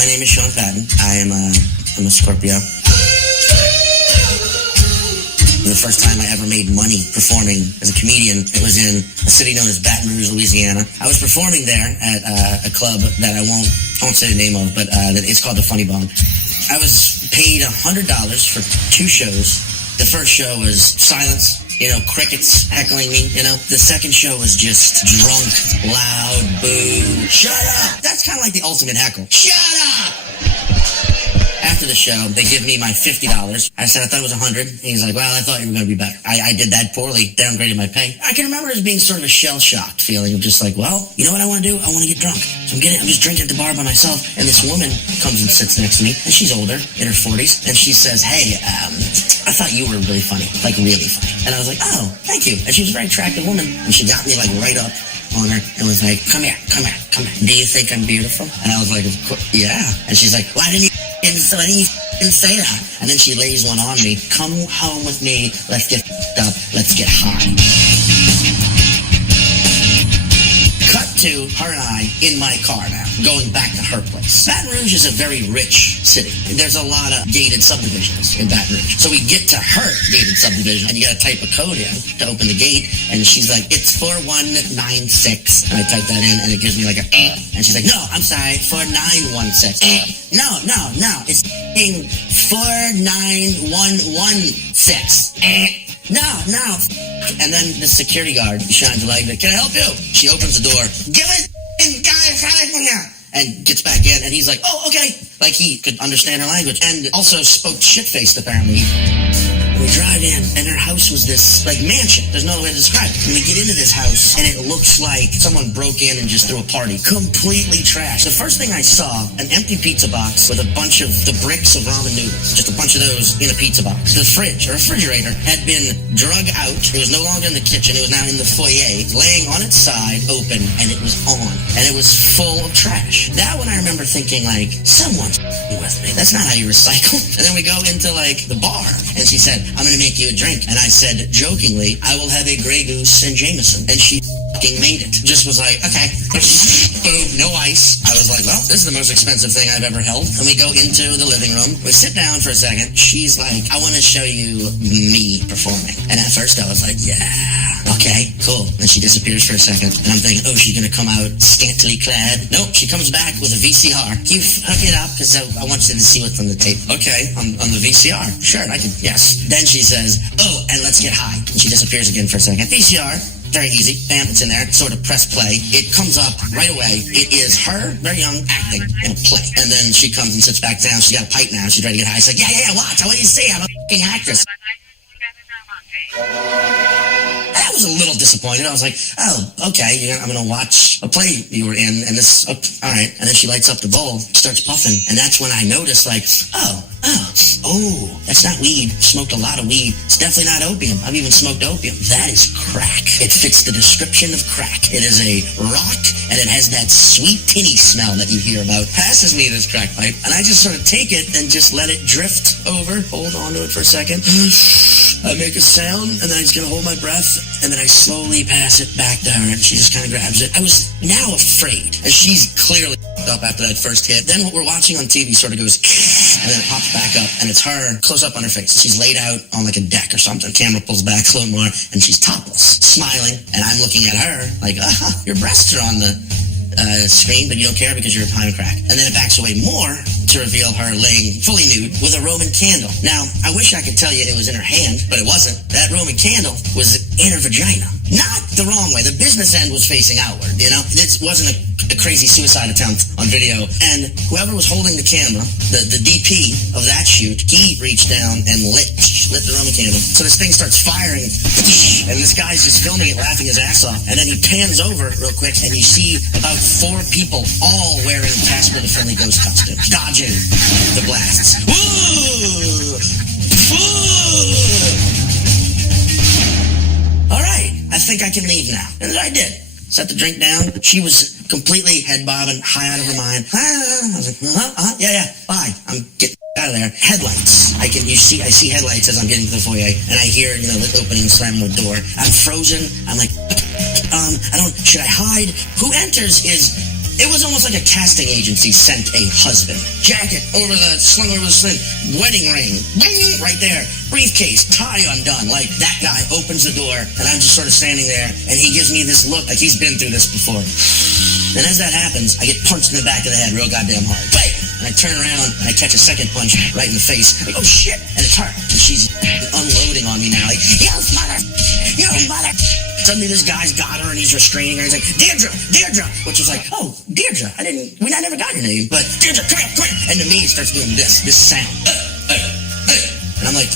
My name is Sean Patton. I'm a Scorpio. The first time I ever made money performing as a comedian, it was in a city known as Baton Rouge, Louisiana. I was performing there at a club that I won't say the name of, but it's called the Funny Bone. I was paid $100 for 2 shows. The first show was silence, crickets heckling me, The second show was just drunk, loud, boo, shut up! That's kind of like the ultimate heckle. Shut up! After the show, they give me my $50. I said, I thought it was $100. He's like, well, I thought you were going to be better. I did that poorly, downgraded my pay. I can remember it as being sort of a shell-shocked feeling of just like, well, you know what I want to do? I want to get drunk. So I'm just drinking at the bar by myself, and this woman comes and sits next to me, and she's older, in her 40s, and she says, hey, I thought you were really funny, like really funny. And I was like, oh, thank you. And she was a very attractive woman, and she got me like right up on her and was like, come here. Do you think I'm beautiful? And I was like, of course, yeah. And she's like, why didn't you say that? And then she lays one on me. Come home with me. Let's get up. Let's get high. Cut to her and I in my car now, going back to her place. Baton Rouge is a very rich city. There's a lot of gated subdivisions in Baton Rouge. So we get to her gated subdivision, and you got to type a code in to open the gate. And she's like, it's 4196. And I type that in, and it gives me like a and she's like, no, I'm sorry, 4916. No, it's 49116. No. And then the security guard shines a light. Can I help you? She opens the door. Give it, guys, and gets back in, and he's like, oh, okay. Like he could understand her language, and also spoke shit-faced, apparently. We drive in, and her house was this, like, mansion. There's no way to describe it. And we get into this house, and it looks like someone broke in and just threw a party. Completely trashed. The first thing I saw, an empty pizza box with a bunch of the bricks of ramen noodles. Just a bunch of those in a pizza box. The fridge, or refrigerator, had been drug out. It was no longer in the kitchen. It was now in the foyer, laying on its side, open, and it was on. And it was full of trash. That one I remember thinking, like, someone's with me. That's not how you recycle. And then we go into, like, the bar, and she said, I'm going to make you a drink. And I said, jokingly, I will have a Grey Goose and Jameson. And she fucking made it. Just was like, okay. Boom, no ice. I was like, well, this is the most expensive thing I've ever held. And we go into the living room. We sit down for a second. She's like, I want to show you me performing. And at first I was like, yeah, okay, cool. And she disappears for a second. And I'm thinking, oh, she's going to come out scantily clad. Nope, she comes back with a VCR. Can you hook it up? Because I want you to see what's on the tape. Okay, on the VCR. Sure, I can, yes. Then she says, oh, and let's get high. And she disappears again for a second. VCR, very easy. Bam, it's in there. Sort of press play. It comes up right away. It is her, very young, acting in a play. And then she comes and sits back down. She's got a pipe now. She's ready to get high. She's like, yeah, watch. I want you to see. I'm a fucking actress. I was a little disappointed. I was like, oh, okay, I'm going to watch a play you were in, and this, all right. And then she lights up the bowl, starts puffing, and that's when I noticed, like, oh, that's not weed. Smoked a lot of weed. It's definitely not opium. I've even smoked opium. That is crack. It fits the description of crack. It is a rock, and it has that sweet tinny smell that you hear about. Passes me this crack pipe, and I just sort of take it and just let it drift over, hold on to it for a second. I make a sound, and then I just gonna hold my breath, and then I slowly pass it back to her, and she just kind of grabs it. I was now afraid, and she's clearly up after that first hit. Then what we're watching on TV sort of goes, and then it pops back up, and it's her close up on her face. She's laid out on like a deck or something. Camera pulls back slow more, and she's topless, smiling, and I'm looking at her like, your breasts are on the screen, but you don't care because you're high on crack. And then it backs away more to reveal her laying fully nude with a Roman candle. Now, I wish I could tell you it was in her hand, but it wasn't. That Roman candle was in her vagina. Not the wrong way. The business end was facing outward, It wasn't a crazy suicide attempt on video. And whoever was holding the camera, the DP of that shoot, he reached down and lit the Roman candle. So this thing starts firing, and this guy's just filming it, laughing his ass off. And then he pans over real quick, and you see about 4 people all wearing Casper the Friendly Ghost costumes, dodging the blasts. Woo! All right, I think I can leave now. And I did. Set the drink down. She was completely head bobbing, high out of her mind. I was like, yeah, bye. I'm getting out of there. Headlights. I see headlights as I'm getting to the foyer, and I hear, the opening and slamming the door. I'm frozen. I'm like, should I hide? Who enters is It was almost like a casting agency sent a husband. Jacket slung over the sling, wedding ring, right there, briefcase, tie undone. Like, that guy opens the door, and I'm just sort of standing there, and he gives me this look like he's been through this before. And as that happens, I get punched in the back of the head real goddamn hard. Bam! And I turn around, and I catch a second punch right in the face. I go, oh shit! And it's her. And she's unloading on me now, like, you mother! Suddenly this guy's got her and he's restraining her. He's like, Deirdre, which was like, oh, Deirdre. I never got your name, but Deirdre, come here. And to me, he starts doing this sound. And I'm like,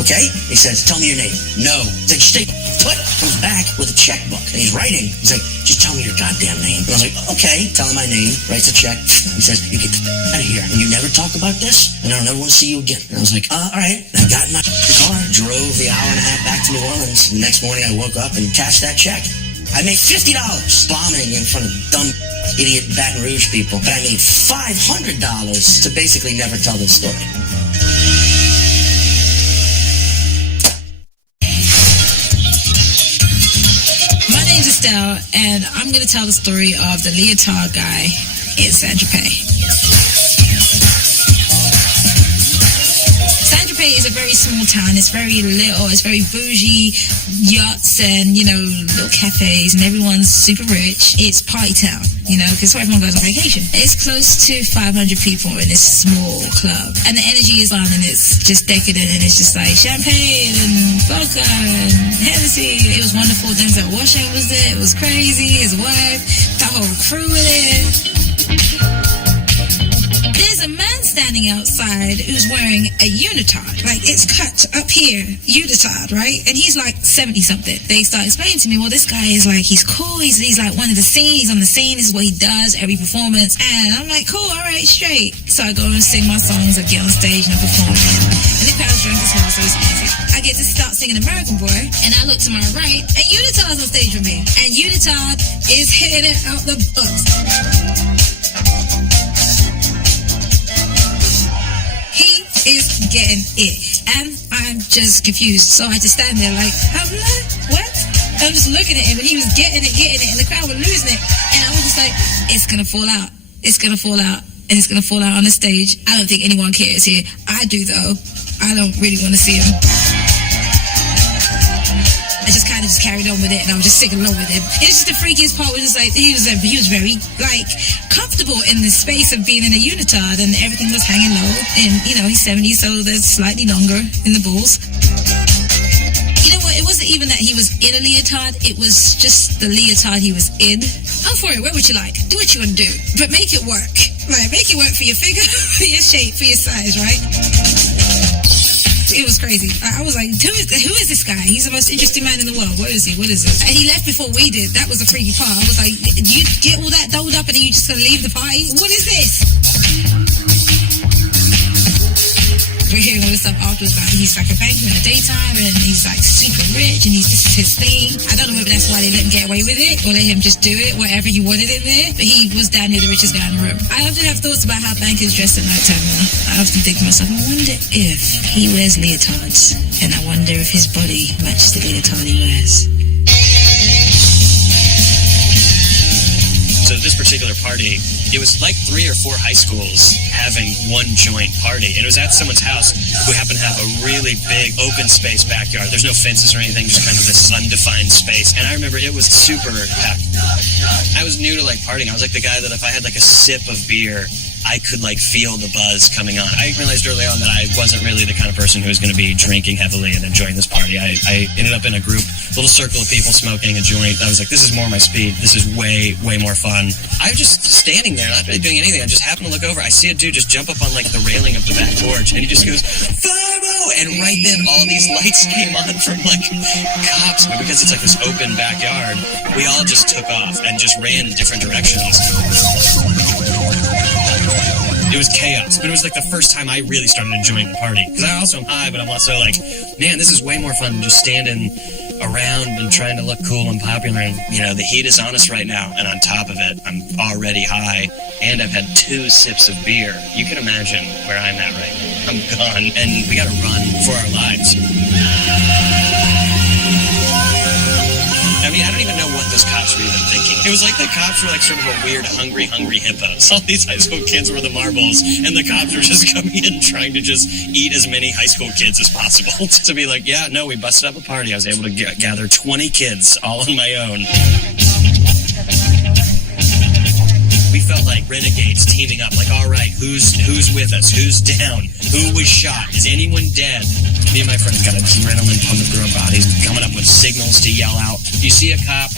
okay? He says, tell me your name. No. He's like, stay put. Comes back with a checkbook and he's writing. He's like, just tell me your goddamn name. And I was like, okay. Tell him my name. Writes a check. He says, you get the out of here. And you never talk about this, and I don't ever want to see you again. And I was like, all right. And I got in my car, drove the hour and a half back to New Orleans. The next morning I woke up and cashed that check. I made $50 bombing in front of dumb idiot Baton Rouge people, but I made $500 to basically never tell this story. Estelle, and I'm going to tell the story of the leotard guy in Saint-Tropez. Saint-Tropez is a very small town. It's very little. It's very bougie, yachts and, little cafes, and everyone's super rich. It's party town, because everyone goes on vacation. It's close to 500 people in this small club, and the energy is fun, and it's just decadent, and it's just like champagne and vodka and Hennessy. It was wonderful. Denzel Washington was there. It was crazy. His wife, the whole crew was there. There's a man standing outside who's wearing a unitard. Like, it's cut up here, unitard, right? And he's like 70-something. They start explaining to me, well, this guy is like, he's cool. He's like one of the scene. He's on the scene. This is what he does every performance. And I'm like, cool, all right, straight. So I go and sing my songs. I get on stage and I perform. And the crowd's drunk as hell, so it's easy. I get to start singing American Boy, and I look to my right, and Unitard's on stage with me. And Unitard is hitting it out the books. He is getting it, and I'm just confused. So I just stand there like, what? I'm just looking at him, and he was getting it, and the crowd was losing it. And I was just like, it's gonna fall out. It's gonna fall out, and it's gonna fall out on the stage. I don't think anyone cares here. I do, though. I don't really want to see him. I just kind of carried on with it, and I was just singing along with him. It's just the freakiest part was just like he was very comfortable in the space of being in a unitard, and everything was hanging low. And he's 70, so that's slightly longer in the balls. You know what? It wasn't even that he was in a leotard. It was just the leotard he was in. Oh, for it. Wear what you like. Do what you want to do, but make it work. Right? Make it work for your figure, for your shape, for your size. Right? It was crazy. I was like, who is this guy? He's the most interesting man in the world. What is he? What is this? And he left before we did. That was the freaky part. I was like, you get all that dolled up and then you just gonna leave the party? What is this? We're hearing all this stuff afterwards about he's like a banker in the daytime and he's like super rich and this is his thing. I don't know whether that's why they let him get away with it or let him just do it, whatever he wanted in there. But he was down near the richest guy in the room. I often have thoughts about how bankers dress at nighttime now. I often think to myself, I wonder if he wears leotards and I wonder if his body matches the leotard he wears. So this particular party, it was like 3 or 4 high schools having one joint party. And it was at someone's house who happened to have a really big open space backyard. There's no fences or anything, just kind of this undefined space. And I remember it was super packed. I was new to partying. I was like the guy that if I had a sip of beer, I could feel the buzz coming on. I realized early on that I wasn't really the kind of person who was going to be drinking heavily and enjoying this party. I ended up in a group, little circle of people smoking a joint. I was like, this is more my speed. This is way, way more fun. I was just standing there, not really doing anything. I just happened to look over. I see a dude just jump up on the railing of the back porch and he just goes, 5-0! And right then all these lights came on from cops. But because it's this open backyard, we all just took off and just ran in different directions. It was chaos, but it was the first time I really started enjoying the party. Because I also am high, but I'm also man, this is way more fun than just standing around and trying to look cool and popular. And, the heat is on us right now. And on top of it, I'm already high. And I've had 2 sips of beer. You can imagine where I'm at right now. I'm gone. And we got to run for our lives. I mean, I don't even know what those cops were even thinking. It was like the cops were like sort of a weird hungry hippos. All these high school kids were the marbles, and the cops were just coming in trying to just eat as many high school kids as possible. To be like, yeah, no, we busted up a party. I was able to gather 20 kids all on my own. We felt like renegades teaming up, like, all right, who's with us? Who's down? Who was shot? Is anyone dead? Me and my friends got adrenaline pumping through our bodies, coming up with signals to yell out. You see a cop,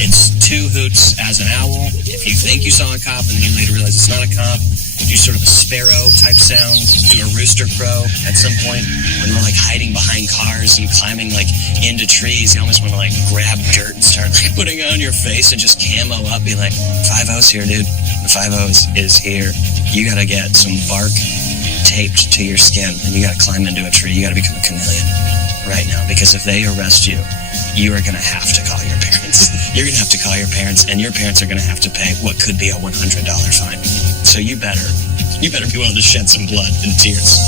it's 2 hoots as an owl. If you think you saw a cop and then you later realize it's not a cop, do sort of a sparrow type sound, do a rooster crow at some point. When we're like hiding behind cars and climbing like into trees, you almost want to like grab dirt and start like putting it on your face and just camo up, be like, 5-0's here, dude. The 5-0's is here. You gotta get some bark taped to your skin and you gotta climb into a tree. You gotta become a chameleon right now, because if they arrest you, you are gonna have to call your parents. You're gonna have to call your parents, and your parents are gonna have to pay what could be a $100 fine. So you better be willing to shed some blood and tears.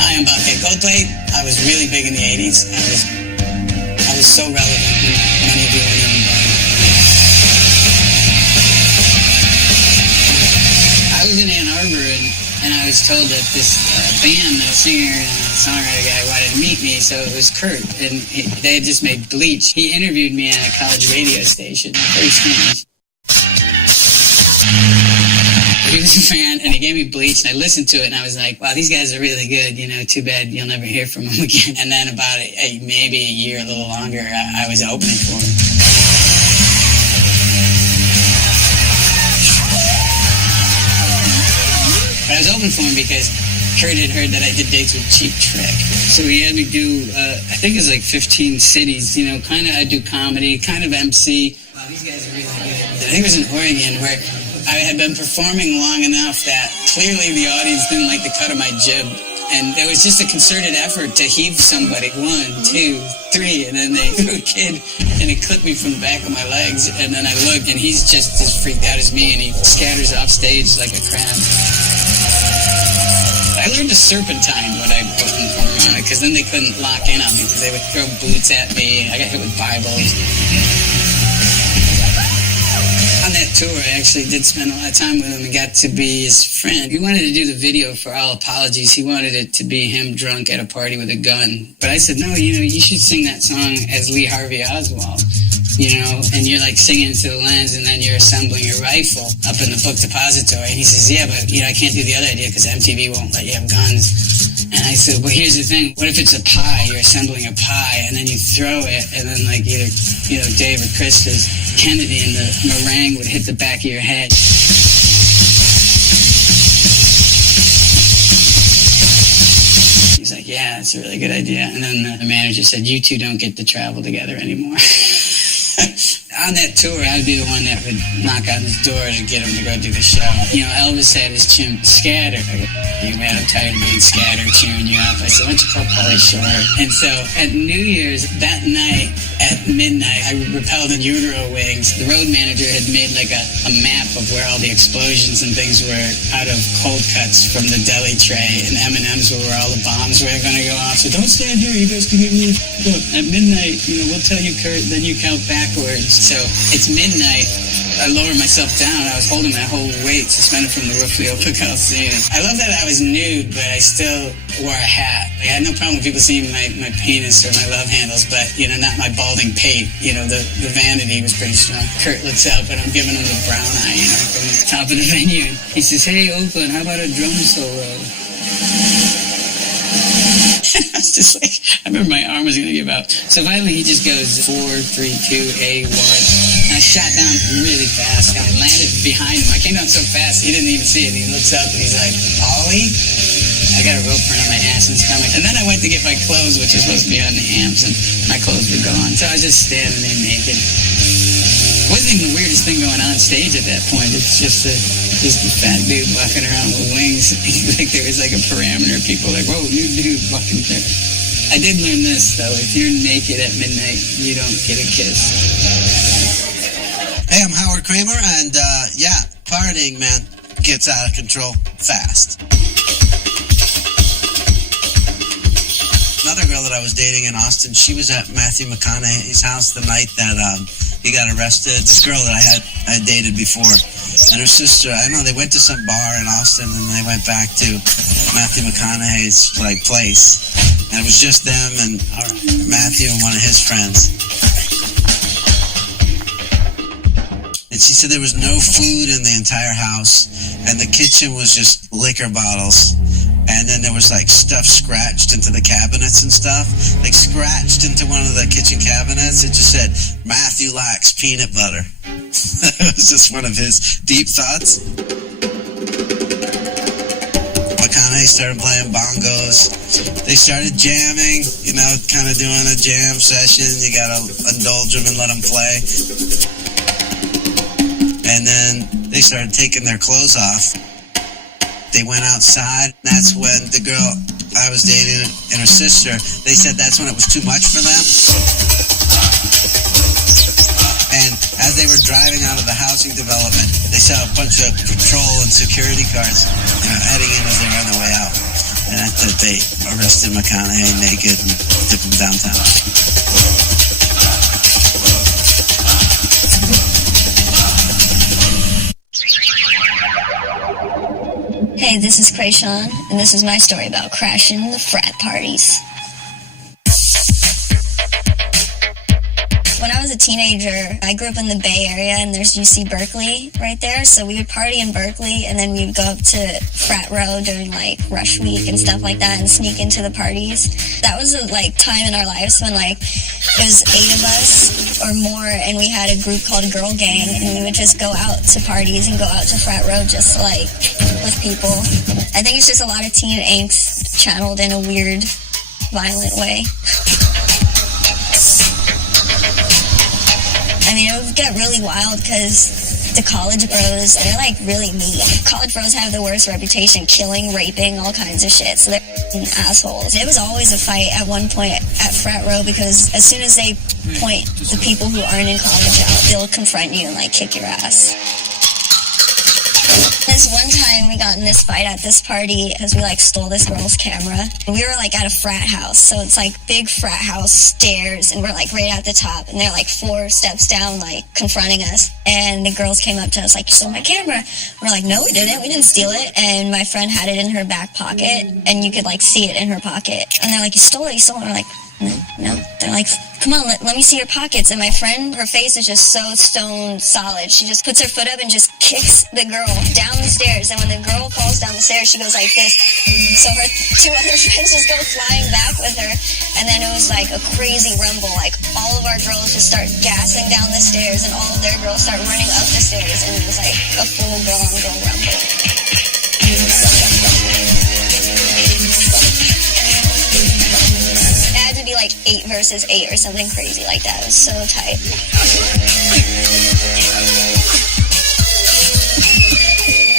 I am Bobcat Goldthwait. I was really big in the 80s. I was so relevant, and many of you were even born. I was in Ann Arbor, and I was told that this band, the singer and songwriter guy, wanted to meet me, so it was Kurt, and they had just made Bleach. He interviewed me on a college radio station. Very strange. He was a fan, and he gave me Bleach, and I listened to it, and I was like, wow, these guys are really good, you know, too bad you'll never hear from them again. And then about maybe a year, a little longer, I was opening for him. But I was open for him because Kurt had heard that I did dates with Cheap Trick. So he had me do, I think it was like 15 cities, you know, kind of I do comedy, kind of MC. Wow, these guys are really good. I think it was in Oregon where I had been performing long enough that clearly the audience didn't like the cut of my jib. And there was just a concerted effort to heave somebody. 1, 2, 3, and then they threw a kid and it clipped me from the back of my legs. And then I look and he's just as freaked out as me and he scatters off stage like a crab. I learned to serpentine when I opened for Marijuana, because then they couldn't lock in on me because they would throw boots at me. I got hit with Bibles. On that tour, I actually did spend a lot of time with him and got to be his friend. He wanted to do the video for All Apologies. He wanted it to be him drunk at a party with a gun. But I said, no, you know, you should sing that song as Lee Harvey Oswald. You know, and you're like singing to the lens and then you're assembling your rifle up in the book depository. And he says, yeah, but, you know, I can't do the other idea because MTV won't let you have guns. And I said, well, here's the thing. What if it's a pie? You're assembling a pie and then you throw it and then like either, you know, Dave or Chris says Kennedy and the meringue would hit the back of your head. He's like, yeah, that's a really good idea. And then the manager said, you two don't get to travel together anymore. On that tour, I'd be the one that would knock on his door to get him to go do the show. You know, Elvis had his chimp Scatter. You man, I'm tired of being Scatter, cheering you up. I said, why don't you call Pauly Shore? And so at New Year's, that night, at midnight, I repelled in utero wings. The road manager had made like a map of where all the explosions and things were out of cold cuts from the deli tray, and M&M's were where all the bombs were going to go off. So don't stand here, you guys can get me up. At midnight, you know, we'll tell you, Kurt, then you count backwards. So it's midnight. I lowered myself down. I was holding my whole weight suspended from the roof of the Opera Coliseum. I love that I was nude, but I still wore a hat. Like, I had no problem with people seeing my penis or my love handles, but, you know, not my balding pate. You know, the vanity was pretty strong. Kurt looks up, and I'm giving him the brown eye, you know, from the top of the venue. He says, hey, Oakland, how about a drum solo? I was just like, I remember my arm was going to give out. So finally he just goes 4, 3, 2, A, 1. And I shot down really fast. And I landed behind him. I came down so fast he didn't even see it. He looks up and he's like, Ollie? I got a rope burn on my ass and stomach. And then I went to get my clothes, which was supposed to be on the amps, and my clothes were gone. So I was just standing there naked. It wasn't even the weirdest thing going on stage at that point. It's just a fat dude walking around with wings. Like there was like a parameter. People were like, whoa, new dude walking there. I did learn this, though. If you're naked at midnight, you don't get a kiss. Hey, I'm Howard Kramer, and yeah, partying, man, gets out of control fast. another girl that I was dating in Austin. She was at Matthew McConaughey's house the night that he got arrested. This girl that I dated before, and her sister. I know they went to some bar in Austin, and they went back to Matthew McConaughey's place, and it was just them and Matthew and one of his friends. And she said there was no food in the entire house, and the kitchen was just liquor bottles. And then there was like stuff scratched into the cabinets and stuff, like scratched into one of the kitchen cabinets. It just said, Matthew likes peanut butter. It was just one of his deep thoughts. McConaughey started playing bongos. They started jamming, kind of doing a jam session. You gotta indulge them and let them play. And then they started taking their clothes off. They went outside. That's when the girl I was dating and her sister, they said that's when it was too much for them. And as they were driving out of the housing development, they saw a bunch of patrol and security cars, heading in as they were on their way out. And that's that they arrested McConaughey naked and took him downtown. Hey, this is Krayshawn, and this is my story about crashing the frat parties. When I was a teenager, I grew up in the Bay Area, and there's UC Berkeley right there, so we would party in Berkeley, and then we would go up to Frat Row during, Rush Week and stuff like that, and sneak into the parties. That was a, time in our lives when, it was 8 of us or more, and we had a group called Girl Gang, and we would just go out to parties and go out to Frat Row just, with people. I think it's just a lot of teen angst channeled in a weird, violent way. I mean, it would get really wild because the college bros, they're really mean. College bros have the worst reputation, killing, raping, all kinds of shit. So they're assholes. It was always a fight at one point at Frat Row because as soon as they point the people who aren't in college out, they'll confront you and kick your ass. This one time we got in this fight at this party because we stole this girl's camera. We were at a frat house, so it's big frat house stairs, and we're right at the top, and they're 4 steps down confronting us. And the girls came up to us you stole my camera. We're no, we didn't steal it. And my friend had it in her back pocket, and you could see it in her pocket. And they're you stole it. We're no. They're come on, let me see your pockets. And my friend, her face is just so stone solid. She just puts her foot up and just kicks the girl down the stairs. And when the girl falls down the stairs, she goes like this. So her 2 other friends just go flying back with her. And then it was a crazy rumble. All of our girls just start gassing down the stairs, and all of their girls start running up the stairs. And it was a full girl-on-girl rumble. It had to be 8 versus 8 or something crazy like that. It was so tight.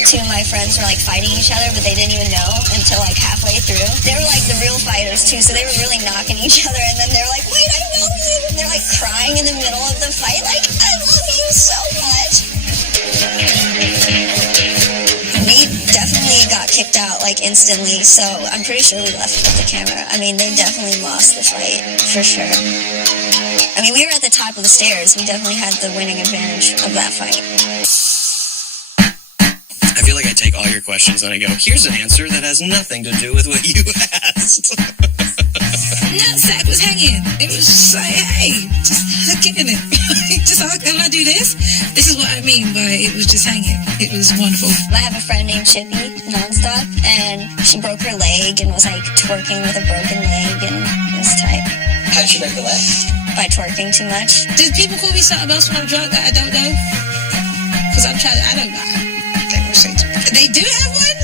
2 of my friends were fighting each other, but they didn't even know until halfway through. They were the real fighters too, so they were really knocking each other, and then they're wait, I love you, and they're crying in the middle of the fight, I love you so much. We definitely got kicked out instantly, so I'm pretty sure we left with the camera. I mean, they definitely lost the fight, for sure. I mean, we were at the top of the stairs. We definitely had the winning advantage of that fight. I feel like I take all your questions and I go, here's an answer that has nothing to do with what you asked. Nutsack was hanging. It was just hey, just get in it. Just when I do this is what I mean by it was just hanging. It was wonderful. I have a friend named Chippy, nonstop, and she broke her leg and was twerking with a broken leg, and it was tight. How did she break the leg? By twerking too much. Did people call me something else when I'm drunk that I don't know? Because I don't know. They do have one?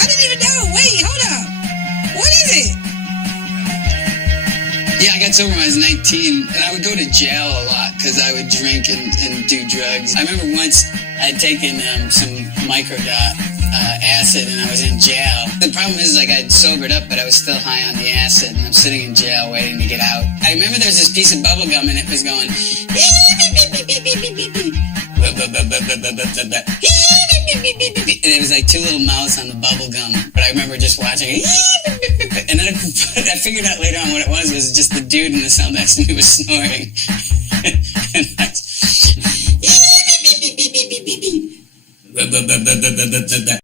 I didn't even know. Wait, hold up. What is it? Yeah, I got sober when I was 19, and I would go to jail a lot because I would drink and do drugs. I remember once I'd taken some microdot acid, and I was in jail. The problem is, I'd sobered up, but I was still high on the acid, and I'm sitting in jail waiting to get out. I remember there was this piece of bubble gum, and it was going beep, beep, beep, beep, beep, beep, beep, beep. And it was like two little mouths on the bubble gum. But I remember just watching it. And then I figured out later on what it was just the dude in the cell next to me was snoring. And I